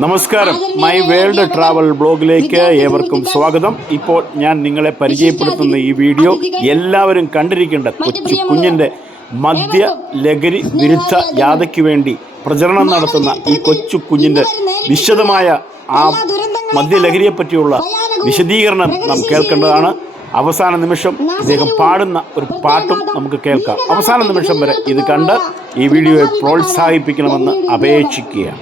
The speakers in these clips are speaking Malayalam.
നമസ്കാരം. മൈ വേൾഡ് ട്രാവൽ ബ്ലോഗിലേക്ക് ഏവർക്കും സ്വാഗതം. ഇപ്പോൾ ഞാൻ നിങ്ങളെ പരിചയപ്പെടുത്തുന്ന ഈ വീഡിയോ എല്ലാവരും കണ്ടിരിക്കേണ്ട കൊച്ചു കുഞ്ഞിന്റെ മദ്യ ലഹരി വിരുദ്ധ ജാഥയ്ക്ക് വേണ്ടി പ്രചരണം നടത്തുന്ന ഈ കൊച്ചു കുഞ്ഞിന്റെ വിശദമായ ആ മദ്യലഹരിയെ പറ്റിയുള്ള വിശദീകരണം നാം കേൾക്കേണ്ടതാണ്. അവസാന നിമിഷം ഇദ്ദേഹം പാടുന്ന ഒരു പാട്ടും നമുക്ക് കേൾക്കാം. അവസാന നിമിഷം വരെ ഇത് കണ്ട് ഈ വീഡിയോയെ പ്രോത്സാഹിപ്പിക്കണമെന്ന് അപേക്ഷിക്കുകയാണ്.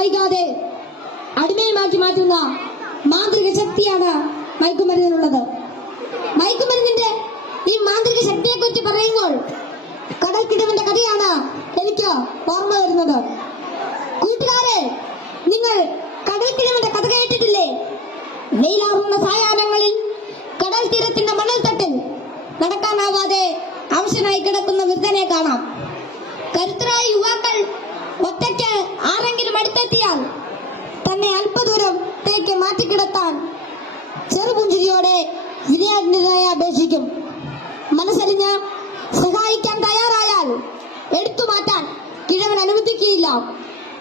വൈകാതെ അടിമയുമാക്കി മാറ്റുന്ന മാന്ത്രിക ശക്തിയാണ് മയക്കുമരുന്നിനുള്ളത്. മയക്കുമരുന്നിന്റെ ഈ മാന്ത്രിക ശക്തിയെ കുറിച്ച് പറയുമ്പോൾ കടൽക്കിടവിന്റെ കഥയാണ് എനിക്ക് ഓർമ്മ വരുന്നത്. കൂട്ടുകാരെ നിങ്ങൾ കടൽക്കിടവിന്റെ കഥ കേട്ടിട്ടില്ലേ? വെയിലാറുന്ന സായാഹ്നങ്ങളിൽ ചെറുപുഞ്ചിരിയോടെ വിനയാജ്ഞനായി അപേക്ഷിക്കും. മനസ്സറിഞ്ഞ് സഹായിക്കാൻ തയ്യാറായാൽ എടുത്തു മാറ്റാൻ കിഴവൻ അനുവദിക്കുകയില്ല.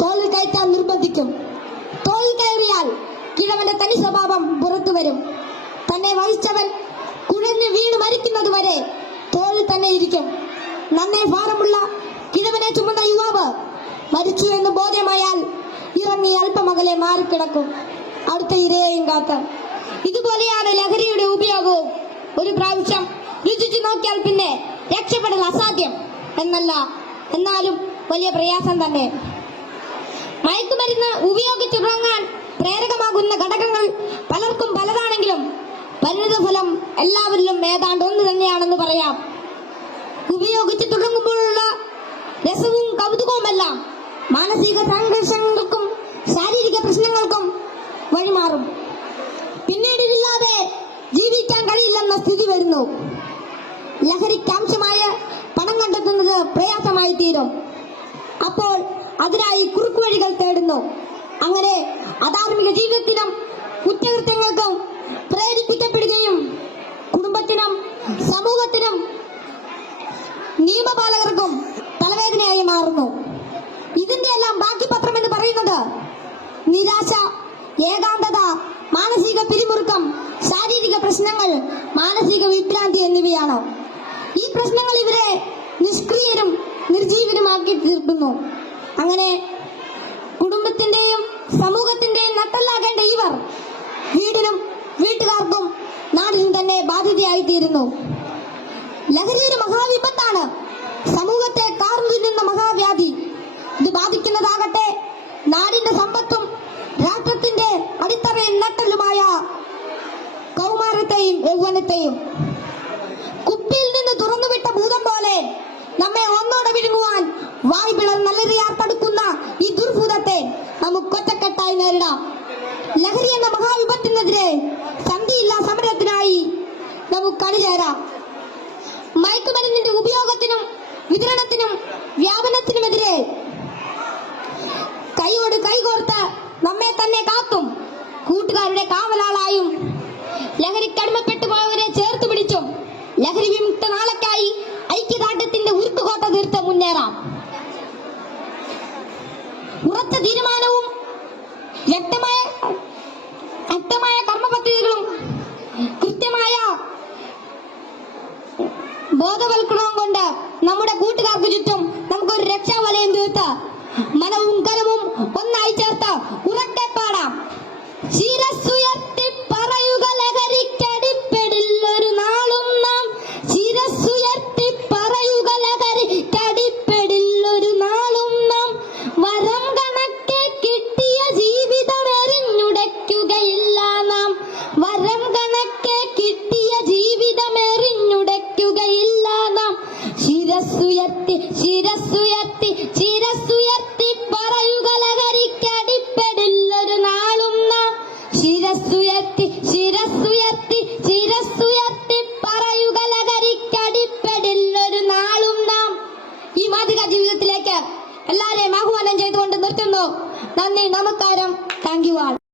തോളിൽ കയറ്റാൻ നിർബന്ധിക്കും. തോളിൽ കയറിയാൽ കിഴവന്റെ തനി സ്വഭാവം പുറത്തു വരും. തന്നെ വഹിച്ചവൻ കുഴഞ്ഞു വീണ് മരിക്കുന്നത് വരെ തോളിൽ തന്നെ ഇരിക്കും. നന്നേ ഭാരമുള്ള കിഴവനെ ചുമന്ന യുവാവ് മരിച്ചു എന്ന് ബോധ്യമായാൽ ഇറങ്ങി അല്പമകലെ മാറിക്കിടക്കും. അടുത്ത ഇരയെയും കാത്ത് ഇതുപോലെയാണ് ലഹരിയുടെ ഉപയോഗവും. ഒരു പ്രാവശ്യം രുചിച്ചു നോക്കിയാൽ പിന്നെ രക്ഷപ്പെടൽ അസാധ്യം എന്നല്ല. എന്നാലും വലിയ പ്രയാസം തന്നെ. മയക്കുമരുന്ന് ഉപയോഗിച്ചുറങ്ങാൻ പ്രേരകമാകുന്ന ഘടകങ്ങൾ പലർക്കും പലതാണെങ്കിലും പരിണിതഫലം എല്ലാവരിലും ഏതാണ്ട് ഒന്ന് തന്നെയാണെന്ന് പറയാം. ഉപയോഗിച്ച് തുടങ്ങുമ്പോഴുള്ള രസവും കൗതുകവുമെല്ലാം മാനസിക സംഘർഷങ്ങൾക്കും ശാരീരിക പ്രശ്നങ്ങൾക്കും വഴിമാറും. കഴിയില്ലെന്ന സ്ഥിതി വരുന്നു. ലഹരിക്കാംശമായ പണം കണ്ടെത്തുന്നത് പ്രയാസമായി തീരും. അപ്പോൾ അതിനായി കുറുക്കുവഴികൾ തേടുന്നു. അങ്ങനെ അധാർമിക ജീവിതത്തിനും കുറ്റകൃത്യങ്ങൾക്കും പ്രേരിപ്പിക്കപ്പെടുകയും കുടുംബത്തിനും സമൂഹത്തിനും നിയമപാലകർക്കും തലവേദനയായി മാറുന്നു. ഇതിന്റെ എല്ലാം ബാക്കി പത്രം എന്ന് പറയുന്നത് നിരാശ ഏകാന്തത മാനസിക പിരിമുറുക്കം ശാരീരിക പ്രശ്നങ്ങൾ വിഭ്രാന്തി ഈ പ്രശ്നങ്ങൾ ഇവരെ നിഷ്ക്രിയരും നിർജീവനുമാക്കി തീർക്കുന്നു. അങ്ങനെ കുടുംബത്തിന്റെയും സമൂഹത്തിന്റെയും നട്ടല്ലാകേണ്ട ഇവർ വീടിനും വീട്ടുകാർക്കും നാടിനും തന്നെ ബാധ്യതയായി തീരുന്നു ലഹരി ഒരു മഹാവിപത്താണ് സമൂഹത്തെ കാർന്നു തിന്നുന്ന മഹാവ്യാധി. ഇത് ബാധിക്കുന്നതാകട്ടെ നാടിന്റെ സമ്പത്തും രാഷ്ട്രത്തിന്റെ അടിത്തറയും നട്ടലുമായ കൗമാരത്തെയും യൗവനത്തെയും. വിഴുങ്ങുവാൻ വായ് പിളർന്നലറിയാർ തടുക്കുന്ന ഈ ദുർഭൂതത്തെ നമുക്ക് ഒറ്റക്കെട്ടായി നേരിടാം. ലഹരി എന്ന മഹാവിപത്തിനെതിരെ സന്ധിയില്ല സമരത്തിനായി നമുക്ക് അണിചേരാം. മയക്കുമരുന്നിന്റെ ഉപയോഗത്തിനും വിതരണത്തിനും വ്യാപനത്തിനുമെതിരെ കൈയോട് കൈകോർത്ത് നമ്മെ തന്നെ കാത്തും. കൂട്ടുകാരുടെ കാവലാളായും ലഹരിക്കടിമപ്പെട്ടു പോയവരെ ചേർത്ത് പിടിച്ചും ലഹരി വിമുക്ത നാളക്കായി ഐക്യദാർഢ്യത്തിന്റെ ഉരുക്കുകോട്ട തീർത്ത് മുന്നേറാം. ഉറച്ച തീരുമാനവും വ്യക്തമായ വ്യക്തമായ കർമ്മപദ്ധതികളും കൃത്യമായ ബോധവൽക്കരണവും കൊണ്ട് നമ്മുടെ കൂട്ടുകാർക്ക് ചുറ്റും നമുക്കൊരു രക്ഷാവലയം തീർത്ത് മനവും കരവും ഒന്നായി